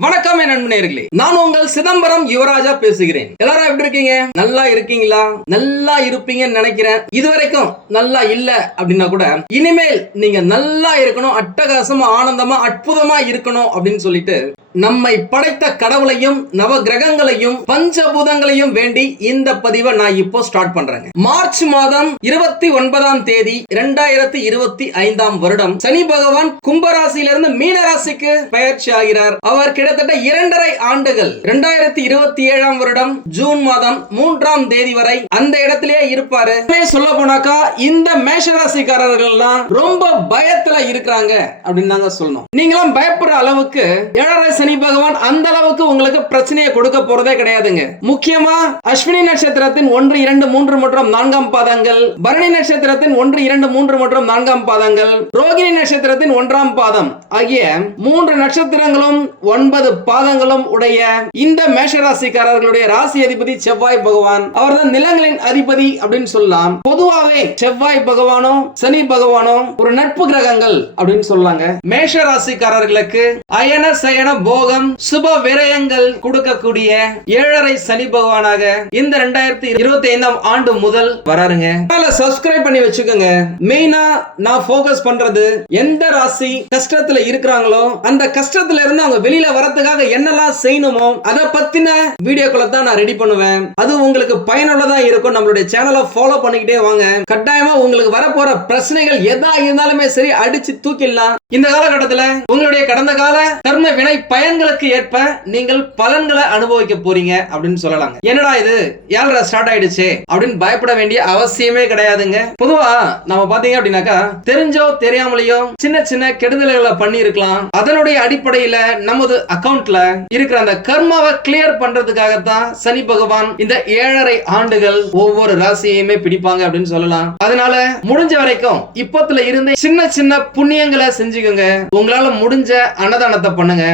வணக்கம் என் நண்பனேர்களே நான் உங்கள் சிதம்பரம் யுவராஜா பேசுகிறேன். எல்லாரும் எப்படி இருக்கீங்க? நல்லா இருக்கீங்களா? நல்லா இருப்பீங்கன்னு நினைக்கிறேன். இதுவரைக்கும் நல்லா இல்ல அப்படின்னா கூட இனிமேல் நீங்க நல்லா இருக்கணும் அட்டகாசமா ஆனந்தமா அற்புதமா இருக்கணும் அப்படின்னு சொல்லிட்டு நம்மை படைத்த கடவுளையும் நவ கிரகங்களையும் பஞ்சபூதங்களையும் வேண்டி இந்த பதிவை நான் இப்போ ஸ்டார்ட் பண்றேங்க. மார்ச் மாதம் இருபத்தி ஒன்பதாம் தேதி இரண்டாயிரத்தி இருபத்தி ஐந்தாம் வருடம் சனி பகவான் கும்பராசியிலிருந்து மீன ராசிக்கு பயிற்சி ஆகிறார். அவர் கிட்டத்தட்ட இரண்டரை ஆண்டுகள் இரண்டாயிரத்தி இருபத்தி ஏழாம் வருடம் ஜூன் மாதம் மூன்றாம் தேதி வரை அந்த இடத்திலேயே இருப்பாரு. சொல்ல போனாக்கா இந்த மேஷராசிக்காரர்கள் எல்லாம் ரொம்ப பயத்துல இருக்கிறாங்க அப்படின்னு நாங்க சொல்லணும். நீங்களாம் பயப்படுற அளவுக்கு ஏழரை சனி பகவான் அந்த அளவுக்கு உங்களுக்கு பிரச்சனையை கொடுக்க போறதே கிடையாதுங்க. முக்கியமா அஸ்வினி நட்சத்திரத்தின் ஒன்று இரண்டு மூன்று மற்றும் நான்காம் பாதங்கள் பரணி நட்சத்திரத்தின் ஒன்று இரண்டு மூன்று மற்றும் நான்காம் பாதங்கள் ரோகிணி நட்சத்திரத்தின் ஒன்றாம் பாதம் ஆகிய மூன்று நட்சத்திரங்களும் ஒன்பது பாதங்களும் உடைய இந்த மேஷராசிக்காரர்களுடைய ராசி அதிபதி செவ்வாய் பகவான். அவர்தான் நிலங்களின் அதிபதி அப்படின்னு சொல்லலாம். பொதுவாவே செவ்வாய் பகவானும் சனி பகவானும் ஒரு நட்பு கிரகங்கள் அப்படின்னு சொல்லாங்க மேஷ ராசிக்காரர்களுக்கு அயன சயன போ போகம் சுப விரயங்கள் கொடுக்கக்கூடிய ஏழரை சனி பகவானாக இந்த ரெண்டாயிரத்தி இருபத்தி ஐந்தாம் ஆண்டு முதல் வராருங்க. சப்ஸ்கிரைப் பண்ணி வச்சுக்கோங்க. மெயினா நான் போகஸ் பண்றது எந்த ராசி கஷ்டத்துல இருக்கிறாங்களோ அந்த கஷ்டத்துல இருந்து அவங்க வெளியில வரதுக்காக என்னெல்லாம் செய்யணுமோ அதை பத்தின வீடியோக்களை தான் நான் ரெடி பண்ணுவேன். அது உங்களுக்கு பயனுள்ளதா இருக்கும். நம்மளுடைய சேனலை ஃபாலோ பண்ணிக்கிட்டே வாங்க. கட்டாயமா உங்களுக்கு வரப்போற பிரச்சனைகள் எதா இருந்தாலுமே சரி அடிச்சு தூக்கிடலாம். இந்த காலகட்டத்துல உங்களுடைய கடந்த கால கர்ம வினை பயன்களுக்கு ஏற்ப நீங்கள் பலன்களை அனுபவிக்க போறீங்க அப்படின்னு சொல்லலாங்க. என்னடா இது? ஏழரை ஸ்டார்ட் ஆயிடுச்சு? அப்படின்னு பயப்பட வேண்டிய அவசியமே கிடையாதுங்க. பொதுவா நம்ம பாத்தீங்க அப்படின்னாக்கா தெரிஞ்சோ தெரியாமலையோ சின்ன சின்ன கெடுதல்களை பண்ணி இருக்கலாம் அதனுடைய அடிப்படையில நமது அக்கவுண்ட்ல இருக்கிற அந்த கர்மாவை கிளியர் பண்றதுக்காகத்தான் சனி பகவான் இந்த ஏழரை ஆண்டுகள் ஒவ்வொரு ராசியையுமே பிடிப்பாங்க அப்படின்னு சொல்லலாம். அதனால முடிஞ்ச வரைக்கும் இப்பத்துல இருந்து சின்ன சின்ன புண்ணியங்களை செஞ்சுக்கோங்க. உங்களால முடிஞ்ச அன்னதானத்தை பண்ணுங்க.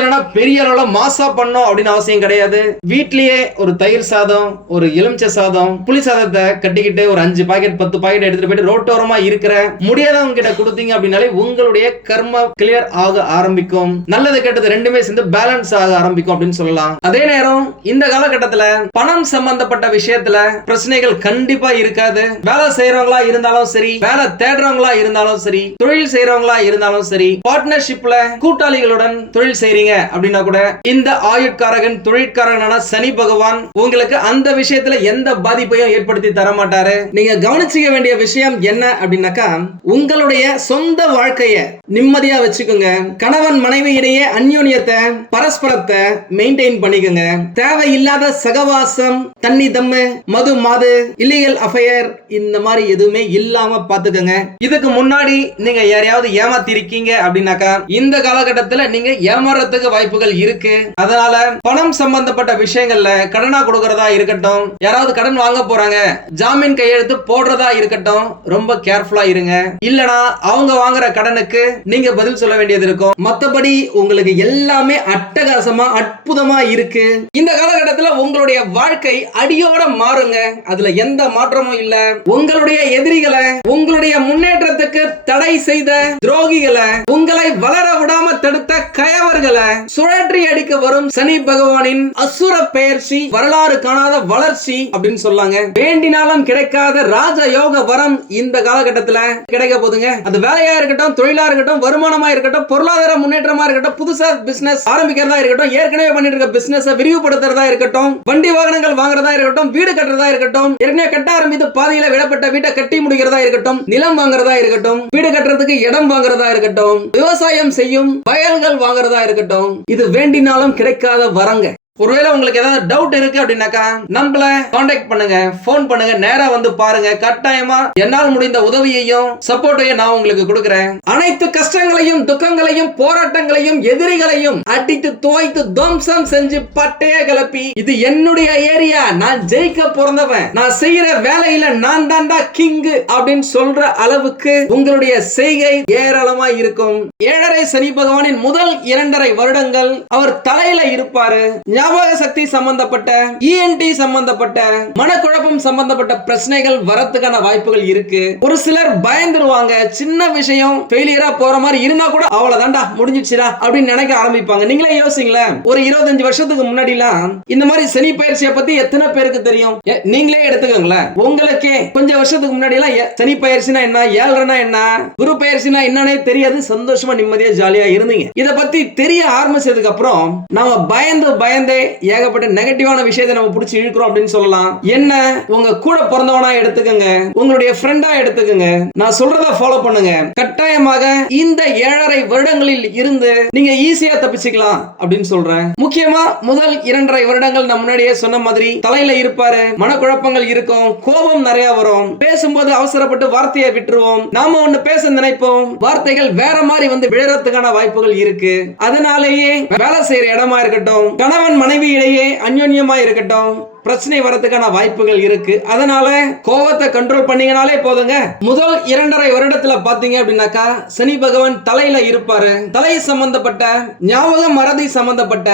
அன்னதானம் பெரிய அளவுல மாசா பண்ணும் அப்படின்னு அவசியம் கிடையாது. வீட்லயே ஒரு தயிர் சாதம் ஒரு எலுமிச்சை சாதம் புளி சாதத்தை கட்டிக்கிட்டு ஒரு அஞ்சு பாக்கெட் பத்து பாக்கெட் எடுத்துட்டு போயிட்டு ரோட்டோரமா இருக்கிற முடியாதவங்க கிட்ட கொடுத்தீங்க அப்படின்னாலே உங்களுடைய கர்ம கிளியர் ஆக ஆரம்பிக்கும். நல்லது கெட்டது ரெண்டுமே சேர்ந்து பேலன்ஸ் ஆக ஆரம்பிக்கும் அப்படின்னு சொல்லலாம். அதே நேரம் இந்த காலகட்டத்துல பணம் சம்பந்தப்பட்ட விஷயத்துல பிரச்சனைகள் கண்டிப்பா இருக்காது. வேலை செய்யறவங்களா இருந்தாலும் சரி வேலை தேடுறவங்களா இருந்தாலும் சரி தொழில் செய்யறவங்களா இருந்தாலும் சரி பார்ட்னர்ஷிப்ல கூட்டாளிகளுடன் தொழில் செய்றீங்க அப்படின்னா கூட இந்த ஆயுட்காரகன் தொழிற்காரகனான சனி பகவான் உங்களுக்கு அந்த விஷயத்துல எந்த பாதிப்பையும் ஏற்படுத்தி தர மாட்டாரு நீங்க கவனிச்சுக்க வேண்டிய விஷயம் என்ன அப்படின்னாக்கா உங்களுடைய சொந்த வாழ்க்கைய நிம்மதியா வச்சுக்கோங்க. கணவன் மனைவி இடையே அந்யோன்யத்தை பரஸ்பரத்தை மெயின்டைன் பண்ணிக்கோங்க. தேவையில்லாத சகவாசம் தண்ணி தம்மு மது மாது இல்லீகல் அஃபயர் இந்த மாதிரி எதுவுமே இல்லாம பாத்துக்கோங்க இதுக்கு முன்னாடி நீங்க யாரையாவது ஏமாத்தி இருக்கீங்க அப்படின்னாக்கா இந்த காலகட்டத்துல நீங்க ஏமாற ஏமாறதுக்கு வாய்ப்புகள் இருக்கு. அதனால பணம் சம்பந்தப்பட்ட விஷயங்கள்ல கடனா கொடுக்கறதா இருக்கட்டும் யாராவது கடன் வாங்க போறாங்க ஜாமீன் கையெழுத்து போடுறதா இருக்கட்டும் ரொம்ப கேர்ஃபுல்லா இருங்க. இல்லனா அவங்க வாங்குற கடனுக்கு நீங்க பதில் சொல்ல வேண்டியது இருக்கும். மத்தபடி உங்களுக்கு எல்லாமே அட்டகாசமா அற்புதமா இருக்கு. இந்த காலகட்டத்துல உங்களுடைய வாழ்க்கை அடியோட மாறுங்க. அதுல எந்த மாற்றமும் இல்ல. உங்களுடைய எதிரிகளை உங்களுடைய முன்னேற்றத்துக்கு தடை செய்த துரோகிகளை உங்களை வளர விடாம தடுத்த கயவர்களை சுழற்றி அடிக்க வரும் சனி பகவானின் அசுர பெயர்ச்சி வரலாறு காணாத வளர்ச்சி அப்படின்னு சொல்லாங்க. வேண்டினாலும் கிடைக்காத ராஜ யோக வரம் இந்த காலகட்டத்துல கிடைக்க போதுங்க. அது வேலையா இருக்கட்டும் தொழிலா இருக்கட்டும் வருமானமா இருக்கட்டும் பொருளாதார முன்னேற்றமா இருக்கட்டும் புதுசா பிசினஸ் ஆரம்பிக்கிறதா இருக்கட்டும் ஏற்கனவே பண்ணிட்டு இருக்க பிசினஸ் விரிவுபடுத்துறதா இருக்கட்டும் வண்டி வாகனங்கள் வாங்குறதா இருக்கட்டும் வீடு கட்டுறதா இருக்கட்டும் ஏற்கனவே கட்ட ஆரம்பித்து பாதையில விடப்பட்ட வீட்டை கட்டி முடிக்கிறதா இருக்கட்டும் நிலம் வாங்குறதா இருக்கட்டும் வீடு கட்டுறதுக்கு இடம் வாங்குறதா இருக்கட்டும் விவசாயம் செய்யும் வயல்கள் வாங்குறதா இருக்கட்டும் இது வேண்டினாலும் கிடைக்காத வரங்க. ஒருவேளை உங்களுக்கு ஏதாவது டவுட் இருக்கு அப்படின்னாக்கா நம்மள காண்டாக்ட் பண்ணுங்க ஃபோன் பண்ணுங்க நேரா வந்து பாருங்க. கட்டாயமா என்னால் முடிந்த உதவியையும் சப்போர்ட்டையும் நான் உங்களுக்கு கொடுக்குறேன். அனைத்து கஷ்டங்களையும் துக்கங்களையும் போராட்டங்களையும் எதிரிகளையும் அடித்து துவைத்து துவம்சம் செஞ்சு பட்டைய கிளப்பி இது என்னுடைய ஏரியா நான் ஜெயிக்க பிறந்தவன். நான் செய்யற வேலையில நான் தாண்டா கிங்கு அப்படின்னு சொல்ற அளவுக்கு உங்களுடைய செய்கை ஏராளமா இருக்கும். ஏழரை சனி பகவானின் முதல் இரண்டரை வருடங்கள் அவர் தலையில இருப்பாரு. ஞாபக சக்தி சம்பந்தப்பட்ட இஎன்டி சம்பந்தப்பட்ட மனக்குழப்பம் சம்பந்தப்பட்ட பிரச்சனைகள் வரத்துக்கான வாய்ப்புகள் இருக்கு. ஒரு சிலர் பயந்துருவாங்க. சின்ன விஷயம் ஃபெயிலியரா போற மாதிரி இருந்தா கூட அவ்வளவுதான்டா முடிஞ்சிடுச்சுடா அப்படின்னு நினைக்க ஆரம்பிப்பாங்க. நீங்களே யோசிங்களேன் ஒரு இருபத்தஞ்சு வருஷத்துக்கு முன்னாடிலாம் இந்த மாதிரி சனி பயிற்சியை பத்தி எத்தனை பேருக்கு தெரியும்? ஏ, நீங்களே எடுத்துக்கோங்களேன். உங்களுக்கே கொஞ்சம் வருஷத்துக்கு முன்னாடி எல்லாம் சனி பயிற்சினா என்ன ஏழரைனா என்ன குரு பயிற்சினா என்னன்னே தெரியாது. சந்தோஷமா நிம்மதியா ஜாலியா இருந்தீங்க. இதை பத்தி தெரிய ஆரம்பிச்சதுக்கு அப்புறம் நாம பயந்து பயந்து ஏகப்பட்ட நெகட்டிவான விஷயத்தை நம்ம பிடிச்சி இழுக்கிறோம் அப்படின்னு சொல்லலாம். என்ன? உங்க கூட பிறந்தவனா எடுத்துக்கங்க. உங்களுடைய ஃப்ரெண்டா எடுத்துக்கங்க. நான் சொல்றத ஃபாலோ பண்ணுங்க. கட்டாயமாக இந்த ஏழரை வருடங்களில் இருந்து நீங்க ஈஸியா தப்பிச்சுக்கலாம் அப்படின்னு சொல்றேன். முக்கியமா முதல் இரண்டரை வருடங்கள் நான் முன்னாடியே சொன்ன மாதிரி தலையில இருப்பாரு மனக்குழப்பங்கள் இருக்கும் கோபம் நிறைய வரும். பேசும்போது அவசரப்பட்டு வார்த்தையை விட்டுருவோம். நாம ஒண்ணு பேச நினைப்போம். வார்த்தைகள் வேற மாதிரி வந்து விழறதுக்கான வாய்ப்புகள் இருக்கு. அதனாலேயே வேலை செய்யற இடமா இருக்கட்டும் கணவன் மனைவி இடையே அந்யோன்யமாக இருக்கட்டும் பிரச்சனை வரதுக்கான வாய்ப்புகள் இருக்கு. அதனால கோவத்தை கண்ட்ரோல் பண்ணீங்கனாலே போதுங்க. முதல் இரண்டரை வருடத்துல பாத்தீங்க அப்படின்னாக்கா சனி பகவான் தலையில இருப்பாரு. தலை சம்பந்தப்பட்ட ஞாபக மறதி சம்பந்தப்பட்ட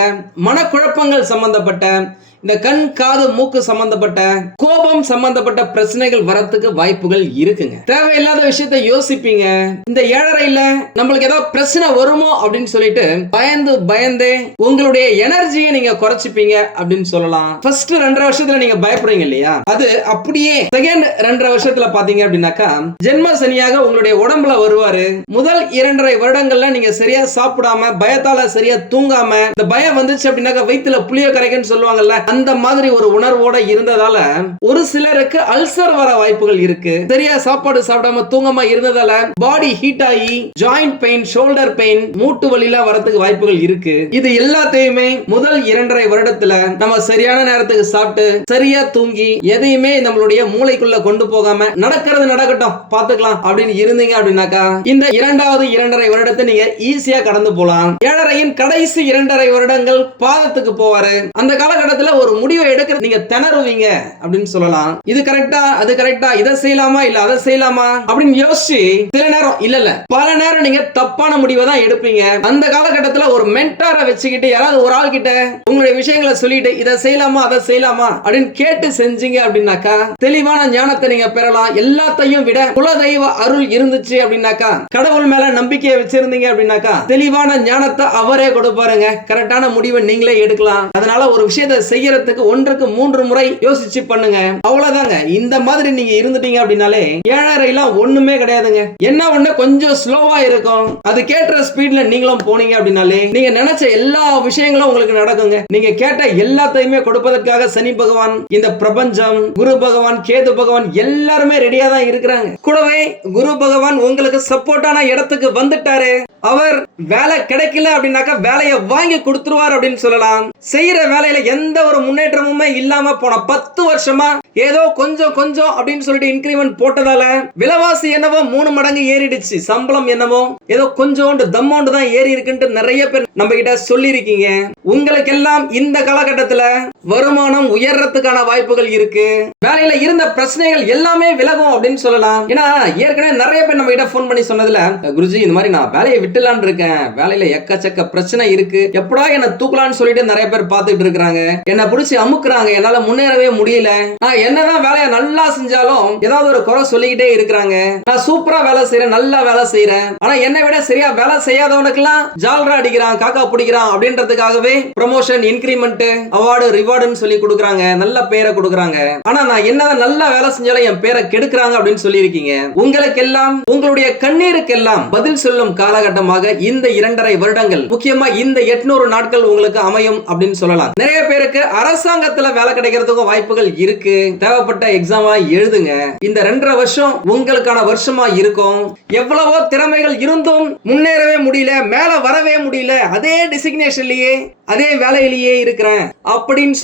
மனக்குழப்பங்கள் சம்பந்தப்பட்ட இந்த கண் காது மூக்கு சம்பந்தப்பட்ட கோபம் சம்பந்தப்பட்ட பிரச்சனைகள் வரத்துக்கு வாய்ப்புகள் இருக்குங்க. தேவையில்லாத விஷயத்தை யோசிப்பீங்க. இந்த ஏழரையில நம்மளுக்கு ஏதாவது பிரச்சனை வருமோ அப்படின்னு சொல்லிட்டு பயந்து பயந்தே உங்களுடைய எனர்ஜியை நீங்க குறைச்சிப்பீங்க அப்படின்னு சொல்லலாம். ஃபர்ஸ்ட் ரெண்டரை வருஷத்துல நீங்க பயப்படுறீங்க இல்லையா? அது அப்படியே செகண்ட் ரெண்டரை வருஷத்துல பாத்தீங்க அப்படின்னாக்கா ஜென்ம சனியாக உங்களுடைய உடம்புல வருவாரு. முதல் இரண்டரை வருடங்கள்ல நீங்க சரியா சாப்பிடாம பயத்தால சரியா தூங்காம இந்த பயம் வந்துச்சு அப்படின்னாக்கா வயித்துல புளிய கரைக்குன்னு சொல்லுவாங்கல்ல அந்த மாதிரி ஒரு உணர்வோட இருந்ததால ஒரு சிலருக்கு அல்சர் வர வாய்ப்புகள் இருக்கு. சரியா சாப்பாடு சாப்பிடாம தூங்கமா இருந்ததால பாடி ஹீட் ஆகி ஜாயிண்ட் பெயின் ஷோல்டர் பெயின் மூட்டு வலிலாம் வரதுக்கு வாய்ப்புகள் இருக்கு. இது எல்லாத்தையுமே முதல் இரண்டரை வருடத்துல நம்ம சரியான நேரத்துக்கு சாப்பிட்டு சரியா தூங்கி எதையுமே நம்மளுடைய மூளைக்குள்ள கொண்டு போகாம நடக்கிறது நடக்கட்டும் பாத்துக்கலாம் அப்படின்னு இருந்தீங்க அப்படின்னாக்கா இந்த இரண்டாவது இரண்டரை வருடத்தை நீங்க ஈஸியா கடந்து போலாம். ஏழரையின் கடைசி இரண்டரை வருடங்கள் பாதத்துக்கு போவாரு. அந்த காலகட்டத்துல ஒரு முடிவை எடுக்கிற நீங்க திணறுவீங்க அப்படின்னு சொல்லலாம். இது கரெக்டா அது கரெக்டா இதை செய்யலாமா? இல்ல அதை செய்யலாமா? அப்படின்னு யோசிச்சு சில நேரம் இல்ல இல்ல. பல நேரம் நீங்க தப்பான முடிவை தான் எடுப்பீங்க. அந்த காலகட்டத்துல ஒரு மென்டாரை வச்சுக்கிட்டு யாராவது ஒரு ஆள் கிட்ட உங்களுடைய விஷயங்களை சொல்லிட்டு இதை செய்யலாமா? அதை செய்யலாமா? அப்படின்னு கேட்டு செஞ்சீங்க அப்படின்னாக்கா தெளிவான ஞானத்தை நீங்க பெறலாம். எல்லாத்தையும் விட குலதெய்வ அருள் இருந்துச்சு அப்படின்னாக்கா கடவுள் மேல நம்பிக்கையை வச்சிருந்தீங்க அப்படின்னாக்கா தெளிவான ஞானத்தை அவரே கொடுப்பாருங்க. கரெக்டான முடிவை நீங்களே எடுக்கலாம். அதனால ஒரு விஷயத்தை செய்ய செய்யறதுக்கு ஒன்றுக்கு மூன்று முறை யோசிச்சு பண்ணுங்க. அவ்வளவுதாங்க. இந்த மாதிரி நீங்க இருந்துட்டீங்க அப்படின்னாலே ஏழரை எல்லாம் ஒண்ணுமே கிடையாதுங்க. என்ன ஒண்ணு? கொஞ்சம் ஸ்லோவா இருக்கும். அது கேட்டுற ஸ்பீட்ல நீங்களும் போனீங்க அப்படின்னாலே நீங்க நினைச்ச எல்லா விஷயங்களும் உங்களுக்கு நடக்குங்க. நீங்க கேட்ட எல்லாத்தையுமே கொடுப்பதற்காக சனி பகவான் இந்த பிரபஞ்சம் குரு பகவான் கேது பகவான் எல்லாருமே ரெடியா தான் இருக்கிறாங்க. கூடவே குரு பகவான் உங்களுக்கு சப்போர்ட்டான இடத்துக்கு வந்துட்டாரு. அவர் வேலை கிடைக்கல அப்படின்னாக்கா வேலையை வாங்கி கொடுத்துருவார் அப்படின்னு சொல்லலாம். செய்யற வேலையில எந்த ஒரு முன்னேற்றமுமே இல்லாம போன பத்து வருஷமா ஏதோ கொஞ்சம் கொஞ்சம் அப்படின்னு சொல்லிட்டு இன்கிரிமெண்ட் போட்டதால விலைவாசி என்னவோ மூணு மடங்கு ஏறிடுச்சு. சம்பளம் என்னவோ ஏதோ கொஞ்சோண்டு தம்மோண்டு தான் ஏறி இருக்குன்ட்டு நிறைய பேர் நம்ம கிட்ட சொல்லி இருக்கீங்க உங்களுக்கெல்லாம் இந்த காலகட்டத்துல வருமானம் உயர்றதுக்கான வாய்ப்புகள் இருக்கு. வேலையில இருந்த பிரச்சனைகள் எல்லாமே விலகும் அப்படின்னு சொல்லலாம். ஏன்னா ஏற்கனவே நிறைய பேர் நம்ம கிட்ட ஃபோன் பண்ணி சொன்னதுல குருஜி இந்த மாதிரி நான் வேலையை விட்டுலான் இருக்கேன். வேலையில எக்கச்சக்க பிரச்சனை இருக்கு. எப்படா என்ன தூக்கலாம்னு சொல்லிட்டு நிறைய பேர் பார்த்துட்டு இருக்கிறாங்க. என்ன பிடிச்சி அமுக்குறாங்க. என்னால முன்னேறவே முடியல. நான் என்னதான் வேலையை நல்லா செஞ்சாலும் ஏதாவது ஒரு குறை சொல்லிக்கிட்டே இருக்கிறாங்க. நான் சூப்பரா வேலை செய்யறேன் நல்லா வேலை செய்யறேன் ஆனா என்னை விட சரியா வேலை செய்யாதவனுக்கு எல்லாம் ஜால்ரா அடிக்கிறான் காக்கா பிடிக்கிறான் அப்படின்றதுக்காகவே ப்ரமோஷன் இன்கிரிமெண்ட் அவார்டு ரிவார்டுன்னு சொல்லி கொடுக்குறாங்க நல்ல பேரை கொடுக்குறாங்க. ஆனா நான் என்னதான் நல்லா வேலை செஞ்சாலும் என் பேரை கெடுக்கிறாங்க அப்படின்னு சொல்லியிருக்கீங்க. உங்களுக்கெல்லாம் உங்களுடைய கண்ணீருக்கெல்லாம் பதில் சொல்லும் காலகட்டமாக இந்த இரண்டரை வருடங்கள் முக்கியமா இந்த எட்நூறு நாட்கள் உங்களுக்கு அமையும் அப்படின்னு சொல்லலாம். நிறைய பேருக்கு அரசாங்கத்துல வேலை கிடைக்கிறதுக்கும் வாய்ப்புகள் இருக்கு. தேவைப்பட்ட எக்ஸாம் எழுதுங்க. இந்த ரெண்டரை வருஷம் உங்களுக்கான வருஷமா இருக்கும். எவ்வளவோ திறமைகள் இருந்தும் முன்னேறவே முடியல மேல வரவே முடியல. அதே டெசிக்னேஷன்லயே அதே வேலையிலேயே இருக்கிறேன் அப்படின்னு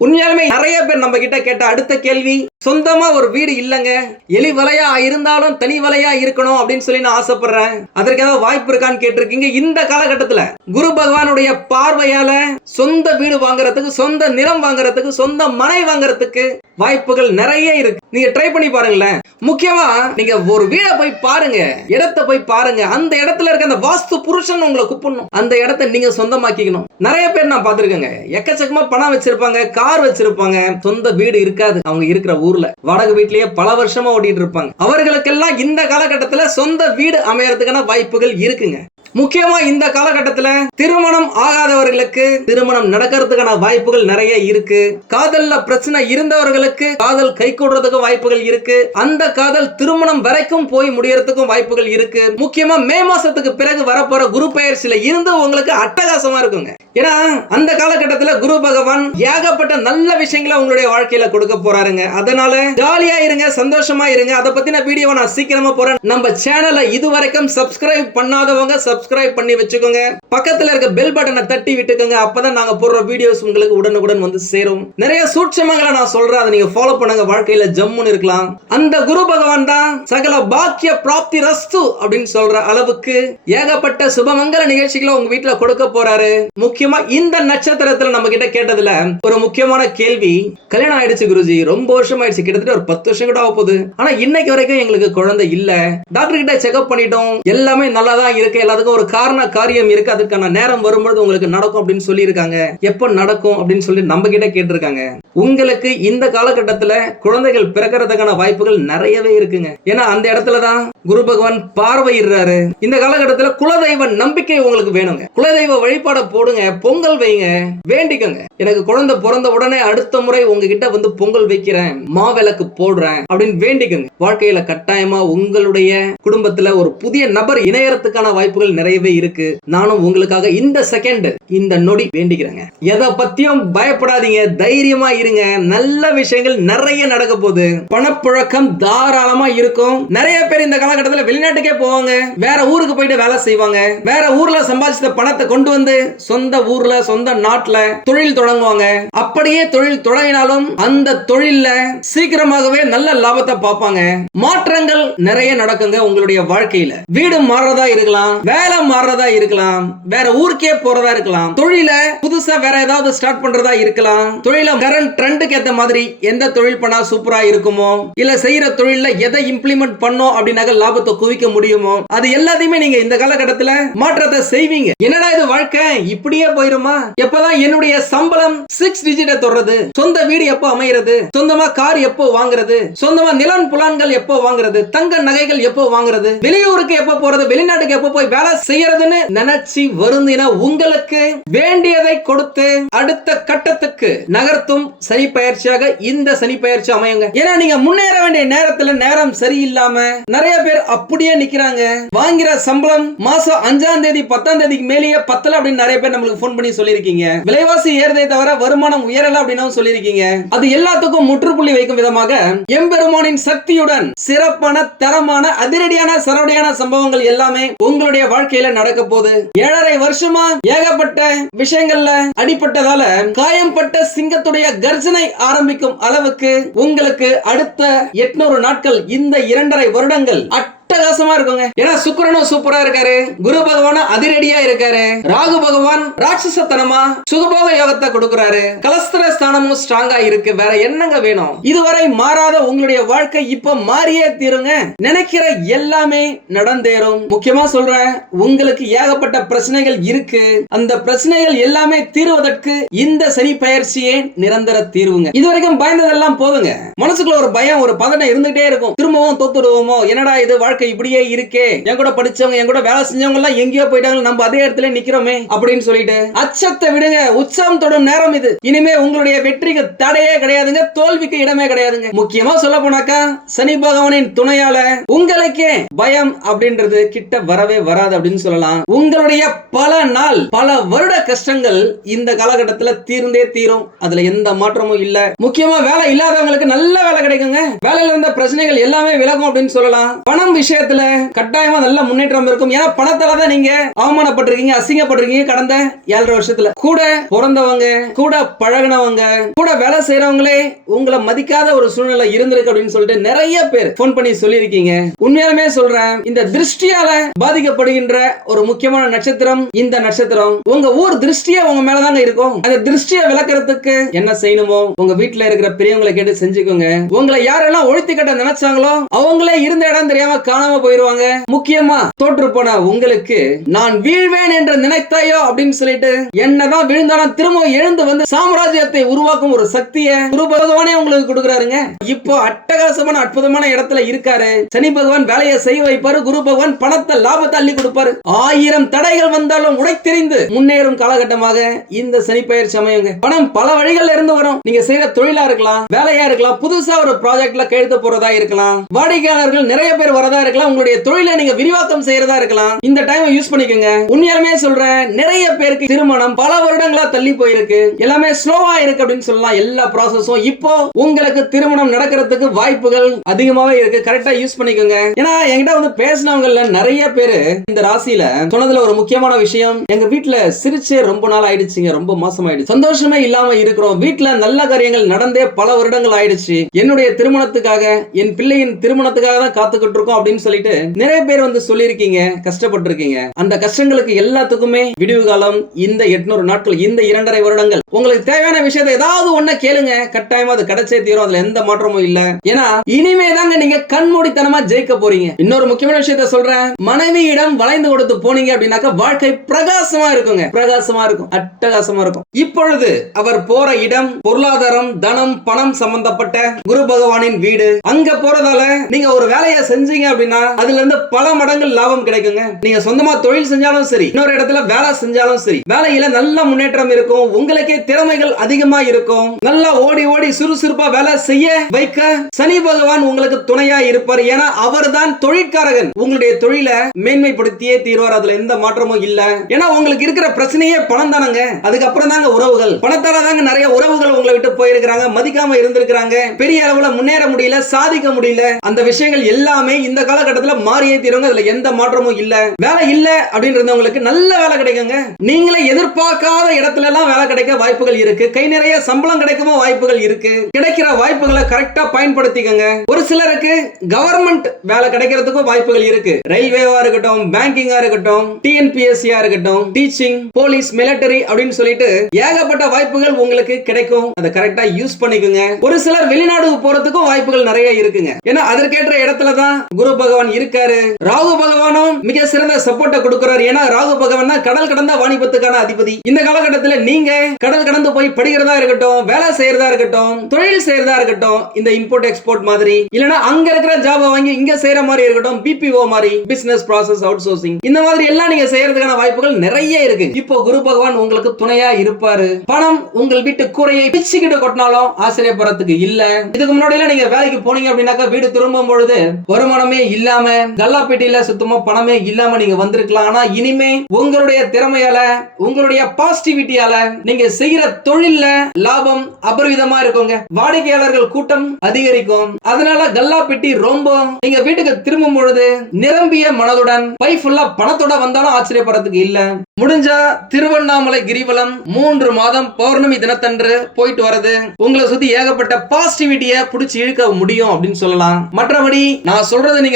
உண்மையாலுமே நிறைய பேர் நம்ம கிட்ட கேட்ட அடுத்த கேள்வி சொந்தமா ஒரு வீடு இல்லங்க. எலி வலையா இருந்தாலும் தனி வலையா இருக்கணும் அப்படின்னு சொல்லி நான் ஆசைப்படுறேன். அதற்கு ஏதாவது வாய்ப்பு இருக்கான்னு கேட்டிருக்கீங்க. இந்த காலகட்டத்துல குரு பகவானுடைய பார்வையால சொந்த வீடு வாங்குறதுக்கு சொந்த நிலம் வாங்குறதுக்கு சொந்த மனை வாங்குறதுக்கு வாய்ப்புகள் நிறைய இருக்கு. நீங்க ட்ரை பண்ணி பாருங்களேன். முக்கியமா நீங்க ஒரு வீடை போய் பாருங்க. இடத்தை போய் பாருங்க. அந்த இடத்துல இருக்க அந்த வாஸ்து புருஷன் உங்களை கூப்பிடணும். அந்த இடத்தை நீங்க சொந்தமாக்கிக்கணும். நிறைய பேர் நான் பார்த்துருக்கேங்க. எக்கச்சக்கமா பணம் வச்சிருப்பாங்க கார் வச்சிருப்பாங்க. சொந்த வீடு இருக்காது. அவங்க இருக்கிற ஊர்ல. வாடகை வீட்லயே பல வருஷமா ஓடிட்டு இருப்பாங்க. அவர்களுக்கெல்லாம் இந்த காலகட்டத்துல சொந்த வீடு அமையறதுக்கான வாய்ப்புகள் இருக்குங்க. முக்கியமா இந்த காலகட்டத்துல திருமணம் ஆகாதவர்களுக்கு திருமணம் நடக்கிறதுக்கான வாய்ப்புகள் நிறைய இருக்கு. காதல்ல பிரச்சனை இருந்தவர்களுக்கு காதல் கை கூடுறதுக்கு வாய்ப்புகள் இருக்கு. அந்த காதல் திருமணம் வரைக்கும் போய் முடியறதுக்கும் வாய்ப்புகள் இருக்கு. முக்கியமா மே மாசத்துக்கு பிறகு வரப்போற குரு பயிற்சியில இருந்து உங்களுக்கு அட்டகாசமா இருக்குங்க. ஏன்னா அந்த காலகட்டத்துல குரு பகவான் ஏகப்பட்ட நல்ல விஷயங்களை உங்களுடைய வாழ்க்கையில கொடுக்க போறாருங்க. அதனால ஜாலியா இருங்க சந்தோஷமா இருங்க. அதை பத்தின வீடியோவை நான் சீக்கிரமா போறேன். நம்ம சேனலை இதுவரைக்கும் சப்ஸ்கிரைப் பண்ணாதவங்க சப்ஸ்கிரைப் பண்ணி வச்சுக்கோங்க. பக்கத்துல இருக்க பெல் பட்டனை தட்டி விட்டுக்கோங்க. அப்பதான் நாங்க போடுற வீடியோஸ் உங்களுக்கு உடனுக்குடன் வந்து சேரும். நிறைய சூட்சமங்களை நான் சொல்றேன். அதை நீங்க ஃபாலோ பண்ணுங்க. வாழ்க்கையில ஜம்முன்னு இருக்கலாம். அந்த குரு பகவான் தான் சகல பாக்கிய பிராப்தி ரஸ்து அப்படின்னு சொல்ற அளவுக்கு ஏகப்பட்ட சுபமங்கல நிகழ்ச்சிகளை உங்க வீட்டுல கொடுக்க போறாரு. முக்கியமா இந்த நட்சத்திரத்துல நம்ம கிட்ட கேட்டதுல ஒரு முக்கியமான கேள்வி. கல்யாணம் ஆயிடுச்சு குருஜி. ரொம்ப வருஷம் ஆயிடுச்சு. கிட்டத்தட்ட ஒரு பத்து வருஷம் கூட ஆக போகுது. ஆனா இன்னைக்கு வரைக்கும் எங்களுக்கு குழந்தை இல்ல. டாக்டர் கிட்ட செக்அப் பண்ணிட்டோம். எல்லாமே நல்லா தான் இருக்கு. எல்லாத்துக்கும் ஒரு காரண காரியம் இருக்கு. அதுக்கான நேரம் வரும்பொழுது உங்களுக்கு நடக்கும் அப்படின்னு சொல்லியிருக்காங்க. எப்போ நடக்கும் அப்படின்னு சொல்லி நம்ம கிட்ட கேட்டிருக்காங்க. உங்களுக்கு இந்த காலகட்டத்துல குழந்தைகள் பிறக்கிறதுக்கான வாய்ப்புகள் நிறையவே இருக்குங்க. ஏன்னா அந்த இடத்துல தான் குரு பகவான் பார்வையிடுறாரு. இந்த காலகட்டத்தில் குலதெய்வ நம்பிக்கை உங்களுக்கு வேணுங்க. குலதெய்வ வழிபாட போடுங்க. பொங்கல் வைங்க. வேண்டிக்கோங்க. எனக்கு குழந்தை பிறந்த உடனே அடுத்த முறை உங்ககிட்ட வந்து பொங்கல் வைக்கிறேன். மாவிளக்கு போடுறேன் அப்படின்னு வேண்டிக்கோங்க. வாழ்க்கையில கட்டாயமா உங்களுடைய குடும்பத்துல ஒரு புதிய நபர் இணையறதுக்கான வாய்ப்புகள் நிறையவே இருக்கு. நானும் உங்களுக்காக இந்த செகண்ட் இந்த நொடி வேண்டிக்கிறேங்க. எதை பத்தியும் பயப்படாதீங்க. தைரியமா இருங்க. நல்ல விஷயங்கள் நிறைய நடக்க போகுது. பணப்புழக்கம் தாராளமா இருக்கும். நிறைய பேர் இந்த காலகட்டத்தில் வெளிநாட்டுக்கே போவாங்க. வேற ஊருக்கு போயிட்டு வேலை செய்வாங்க. வேற ஊர்ல சம்பாதிச்ச பணத்தை கொண்டு வந்து சொந்த ஊர்ல சொந்த நாட்டுல தொழில் தொடங்குவாங்க. அப்படியே தொழில் தொடங்கினாலும் அந்த தொழில்ல சீக்கிரமாகவே நல்ல லாபத்தை பார்ப்பாங்க. மாற்றங்கள் நிறைய நடக்குங்க உங்களுடைய வாழ்க்கையில. வீடு மாறுறதா இருக்கலாம். வேலை மாறுறதா இருக்கலாம் வேற ஊருக்கே போறதா இருக்கலாம் தொழில புதுசா வேற ஏதாவது ஸ்டார்ட் பண்றதா இருக்கலாம் தொழில கரண்ட் ட்ரெண்டுக்கு ஏத்த மாதிரி எந்த தொழில் பண்ணா சூப்பரா இருக்குமோ இல்ல செய்யற தொழில எதை இம்ப்ளிமெண்ட் பண்ணோம் அப்படின்னாக்க லாபத்தை குவிக்க முடியுமோ அது எல்லாத்தையுமே நீங்க இந்த காலகட்டத்துல மாற்றத்தை செய்வீங்க. என்னடா இது வாழ்க்கை? இப்படியே போயிருமா? எப்பதான் என்னுடைய சம்பளம் சிக்ஸ் டிஜிட்ட தொடர்றது சொந்த வீடு எப்போ அமைகிறது சொந்தமா கார் எப்போ வாங்குறது? சொந்தமா நிலம் புலான்கள் எப்போ வாங்குறது? தங்க நகைகள் எப்போ வாங்குறது? வெளியூருக்கு எப்போ போறது? வெளிநாட்டுக்கு எப்போ போய் வேலை செய்யறதுன்னு நினைச்சு வருந்தின உங்களுக்கு வேண்டியதை கொடுத்து அடுத்த கட்டத்துக்கு நகர்த்தும் சனி பயிற்சியாக இந்த சனி பயிற்சி அமையுங்க. ஏன்னா நீங்க முன்னேற வேண்டிய நேரத்துல நேரம் சரியில்லாம நிறைய பேர் அப்படியே நிக்கிறாங்க. வாங்குற சம்பளம் மாசம் அஞ்சாம் தேதி பத்தாம் தேதிக்கு மேலேயே பத்தல அப்படின்னு நிறைய பேர் நம்மளுக்கு போன் பண்ணி சொல்லியிருக்கீங்க. விலைவாசி ஏறதை தவிர வருமானம் உயரல அப்படின்னு சொல்லியிருக்கீங்க. அது எல்லாத்துக்கும் முற்றுப்புள்ளி வைக்கும் விதமாக எம்பெருமானின் சக்தியுடன் சிறப்பான தரமான அதிரடியான சரவடியான சம்பவங்கள் எல்லாமே உங்களுடைய வாழ்க்கை வாழ்க்கையில நடக்க போகுது. ஏழரை வருஷமா ஏகப்பட்ட விஷயங்கள்ல அடிப்பட்டதால காயம்பட்ட சிங்கத்துடைய கர்ஜனை ஆரம்பிக்கும் அளவுக்கு உங்களுக்கு அடுத்த எட்நூறு நாட்கள் இந்த இரண்டரை வருடங்கள் அட்டகாசமா இருக்குங்க. ஏன்னா சுக்கரனும் சூப்பரா இருக்காரு. குரு பகவானும் அதிரடியா இருக்காரு. ராகு பகவான் ராட்சசத்தனமா சுகபோக யோகத்தை கொடுக்கிறாரு. கலஸ்திர ஸ்தானமும் ஸ்ட்ராங்கா இருக்கு. வேற என்னங்க வேணும்? இதுவரை மாறாத உங்களுடைய வாழ்க்கை இப்ப மாறியே தீருங்க. நினைக்கிற எல்லாமே நடந்தேறும். முக்கியமா சொல்றேன் உங்களுக்கு ஏகப்பட்ட பிரச்சனைகள் இருக்கு. அந்த பிரச்சனைகள் எல்லாமே தீர்வதற்கு இந்த சனி பயிற்சியே நிரந்தர தீர்வுங்க. இதுவரைக்கும் பயந்ததெல்லாம் போதுங்க. மனசுக்குள்ள ஒரு பயம் ஒரு பதட்டம் இருந்துகிட்டே இருக்கும். திரும்பவும் தோத்துடுவோமோ? என்னடா இது வாழ்க்கை வாழ்க்கை இப்படியே இருக்கே. என் கூட படிச்சவங்க என் கூட வேலை செஞ்சவங்க எல்லாம் எங்கேயோ போயிட்டாங்க நம்ம அதே இடத்துல நிக்கிறோமே அப்படின்னு சொல்லிட்டு அச்சத்தை விடுங்க. உற்சாகம் தொடும் நேரம் இது. இனிமே உங்களுடைய வெற்றிக்கு தடையே கிடையாதுங்க தோல்விக்கு இடமே கிடையாதுங்க. முக்கியமா சொல்ல போனாக்கா சனி பகவானின் துணையால உங்களுக்கே பயம் அப்படின்றது கிட்ட வரவே வராது அப்படின்னு சொல்லலாம். உங்களுடைய பல நாள் பல வருட கஷ்டங்கள் இந்த காலகட்டத்துல தீர்ந்தே தீரும். அதுல எந்த மாற்றமும் இல்ல. முக்கியமா வேலை இல்லாதவங்களுக்கு நல்ல வேலை கிடைக்குங்க. வேலையில இருந்த பிரச்சனைகள் எல்லாமே விலகும் அப்படின்னு சொல்லலாம். பணம் விஷயத்துல கட்டாயமா நல்ல முன்னேற்றம் இருக்கும். ஏன்னா பணத்தால தான் நீங்க அவமானப்பட்டிருக்கீங்க அசிங்கப்பட்டிருக்கீங்க கடந்த ஏழரை வருஷத்துல. கூட பிறந்தவங்க கூட பழகினவங்க கூட வேலை செய்யறவங்களே உங்களை மதிக்காத ஒரு சூழ்நிலை இருந்திருக்கு அப்படின்னு சொல்லிட்டு நிறைய பேர் போன் பண்ணி சொல்லியிருக்கீங்க. உண்மையாலுமே சொல்றேன் இந்த திருஷ்டியால பாதிக்கப்படுகின்ற ஒரு முக்கியமான நட்சத்திரம் இந்த நட்சத்திரம். உங்க ஊர் திருஷ்டியா உங்க மேலதாங்க இருக்கும். அந்த திருஷ்டியை விளக்குறதுக்கு என்ன செய்யணுமோ உங்க வீட்டுல இருக்கிற பெரியவங்களை கேட்டு செஞ்சுக்கோங்க. உங்களை யாரெல்லாம் ஒழித்து கட்ட நினைச்சாங்களோ அவங்களே இருந்த இடம் தெரியாம காணாம போயிருவாங்க. முக்கியமா தோற்று போன உங்களுக்கு நான் வீழ்வேன் என்று நினைத்தாயோ அப்படின்னு சொல்லிட்டு என்னதான் விழுந்தாலும் திரும்ப எழுந்து வந்து சாம்ராஜ்யத்தை உருவாக்கும் ஒரு சக்தியை குரு பகவானே உங்களுக்கு கொடுக்குறாருங்க. இப்போ அட்டகாசமான அற்புதமான இடத்துல இருக்காரு. சனி பகவான் வேலையை செய்ய வைப்பாரு. குரு பகவான் பணத்தை லாபத்தை அள்ளி கொடுப்பாரு. ஆயிரம் தடைகள் வந்தாலும் உடைத்தெறிந்து முன்னேறும் காலகட்டமாக இந்த சனி பயிர் சமயங்க பணம் பல வழிகள்ல இருந்து வரும். நீங்க செய்யற தொழிலா இருக்கலாம் வேலையா இருக்கலாம் புதுசா ஒரு ப்ராஜெக்ட்ல கையெழுத்து போறதா இருக்கலாம். வாடிக்கையாளர்கள் நிறைய பேர் வரதா இருக்கலாம். உங்களுடைய தொழிலை நீங்க விரிவாக்கம் செய்யறதா இருக்கலாம். இந்த டைம் யூஸ் பண்ணிக்கோங்க. உண்மையாலுமே சொல்றேன் நிறைய பேருக்கு திருமணம் பல வருடங்களா தள்ளி போயிருக்கு. எல்லாமே ஸ்லோவா இருக்கு அப்படின்னு சொல்லலாம். எல்லா ப்ராசஸும் இப்போ உங்களுக்கு திருமணம் நடக்கிறதுக்கு வாய்ப்புகள் அதிகமாவே இருக்கு. கரெக்டா யூஸ் பண்ணிக்கோங்க. ஏன்னா என்கிட்ட வந்து பேசினவங்கல நிறைய பேரு இந்த ராசியில சொன்னதுல ஒரு முக்கியமான விஷயம் எங்க வீட்டுல சிரிச்சே ரொம்ப நாள் ஆயிடுச்சுங்க. ரொம்ப மோசமாயிடுச்சு. சந்தோஷமே இல்லாம இருக்கிறோம். வீட்டுல நல்ல காரியங்கள் நடந்தே பல வருடங்கள் ஆயிடுச்சு. என்னுடைய திருமணத்துக்காக என் பிள்ளையின் திருமணத்துக்காக தான் காத்துக்கிட்டு இருக்கோம் அப்படின்னு சொல்லிட்டு நிறைய பேர் வந்து சொல்லியிருக்கீங்க கஷ்டப்பட்டிருக்கீங்க. அந்த கஷ்டங்களுக்கு எல்லாத்துக்குமே விடிவு காலம் இந்த எட்நூறு நாட்கள் இந்த இரண்டரை வருடங்கள். உங்களுக்கு தேவையான விஷயத்தை ஏதாவது ஒண்ண கேளுங்க. கட்டாயமா அது கிடைச்சே தீரும். அதுல எந்த மாற்றமும் இல்ல. ஏன்னா இனிமே தாங்க நீங்க கண்மூடித்தனமா ஜெயிக்க போறீங்க. இன்னொரு முக்கியமான விஷயத்த சொல்றேன். மனைவியிடம் வளைந்து கொடுத்து போனீங்க அப்படின்னாக்க வாழ்க்கை பிரகாசமா இருக்குங்க. பிரகாசமா இருக்கும். அட்டகாசமா இருக்கும். இப்பொழுது அவர் போற இடம் பொருளாதாரம் தனம் பணம் சம்பந்தப்பட்ட குரு பகவானின் வீடு. அங்க போறதால நீங்க ஒரு வேலையை செஞ்சீங்க அப்படின்னு அப்படின்னா அதுல இருந்து பல மடங்கு லாபம் கிடைக்குங்க. நீங்க சொந்தமா தொழில் செஞ்சாலும் சரி இன்னொரு இடத்துல வேலை செஞ்சாலும் சரி வேலையில நல்ல முன்னேற்றம் இருக்கும் உங்களுக்கே திறமைகள் அதிகமா இருக்கும். நல்லா ஓடி ஓடி சுறுசுறுப்பா வேலை செய்ய வைக்க சனி பகவான் உங்களுக்கு துணையா இருப்பார். ஏன்னா அவர் தான் தொழிற்காரகன். உங்களுடைய தொழிலை மேன்மைப்படுத்தியே தீர்வார். அதுல எந்த மாற்றமும் இல்ல. ஏன்னா உங்களுக்கு இருக்கிற பிரச்சனையே பணம் தானங்க. அதுக்கப்புறம் தாங்க உறவுகள். பணத்தால தாங்க நிறைய உறவுகள் உங்களை விட்டு போயிருக்கிறாங்க. மதிக்காம இருந்திருக்கிறாங்க. பெரிய அளவுல முன்னேற முடியல சாதிக்க முடியல. அந்த விஷயங்கள் எல்லாமே இந்த காலகட்டத்துல மாறியே தீரவங்க அதுல எந்த மாற்றமும் இல்ல. வேலை இல்ல அப்படின்னு இருந்தவங்களுக்கு நல்ல வேலை கிடைக்குங்க. நீங்களே எதிர்பார்க்காத இடத்துல எல்லாம் வேலை கிடைக்க வாய்ப்புகள் இருக்கு. கை நிறைய சம்பளம் கிடைக்கவும் வாய்ப்புகள் இருக்கு. கிடைக்கிற வாய்ப்புகளை கரெக்டா பயன்படுத்திக்கங்க. ஒரு சிலருக்கு கவர்மெண்ட் வேலை கிடைக்கிறதுக்கும் வாய்ப்புகள் இருக்கு. ரயில்வேவா இருக்கட்டும் பேங்கிங்கா இருக்கட்டும் டிஎன்பிஎஸ்சியா இருக்கட்டும் டீச்சிங் போலீஸ் மிலிட்டரி அப்படின்னு சொல்லிட்டு ஏகப்பட்ட வாய்ப்புகள் உங்களுக்கு கிடைக்கும். அதை கரெக்டா யூஸ் பண்ணிக்கோங்க. ஒரு சிலர் வெளிநாடு போறதுக்கும் வாய்ப்புகள் நிறைய இருக்குங்க. ஏன்னா அதற்கேற்ற இடத்துல தான் குரு பகவான் இருக்காரு. ராகு பகவானும் மிக சிறந்த சப்போர்ட்டை கொடுக்கிறார். ஏன்னா ராகு பகவான் தான் கடல் கடந்த வாணிபத்துக்கான அதிபதி. இந்த காலகட்டத்தில் நீங்க கடல் கடந்து போய் படிக்கிறதா இருக்கட்டும் வேலை செய்யறதா இருக்கட்டும் தொழில் செய்யறதா இருக்கட்டும் இந்த இம்போர்ட் எக்ஸ்போர்ட் மாதிரி. இல்லனா அங்க இருக்கிற ஜாபை வாங்கி இங்க செய்யற மாதிரி இருக்கட்டும் பிபிஓ மாதிரி பிசினஸ் ப்ராசஸ் அவுட் சோர்சிங் இந்த மாதிரி எல்லாம் நீங்க செய்யறதுக்கான வாய்ப்புகள் நிறைய இருக்கு. இப்போ குரு பகவான் உங்களுக்கு துணையா இருப்பாரு. பணம் உங்கள் வீட்டு கூரையை பிச்சுக்கிட்டு கொட்டினாலும் ஆச்சரியப்படுறதுக்கு இல்ல. இதுக்கு முன்னாடி எல்லாம் நீங்க வேலைக்கு போனீங்க அப்படின்னாக்கா வீடு திரும்பும் பொழுது வருமானமே இல்லாம கல்லாப்பேட்டையில சுத்தமா பணமே இல்லாம நீங்க வந்திருக்கலாம். ஆனா இனிமே உங்களுடைய திறமையால உங்களுடைய பாசிட்டிவிட்டியால நீங்க செய்யற தொழில்ல லாபம் அபரிவிதமா இருக்குங்க. வாடிக்கையாளர்கள் கூட்டம் அதிகரிக்கும். அதனால கல்லாப்பெட்டி ரொம்ப நீங்க வீட்டுக்கு திரும்பும் பொழுது நிரம்பிய மனதுடன் பை ஃபுல்லா பணத்தோட வந்தாலும் ஆச்சரியப்படுறதுக்கு இல்ல. முடிஞ்சா திருவண்ணாமலை கிரிவலம் மூன்று மாதம் பௌர்ணமி தினத்தன்று போயிட்டு வரது உங்களை சுத்தி ஏகப்பட்ட பாசிட்டிவிட்டிய புடிச்சு இழுக்க முடியும் அப்படின்னு சொல்லலாம். மற்றபடி நான் சொல்றதை நீங்க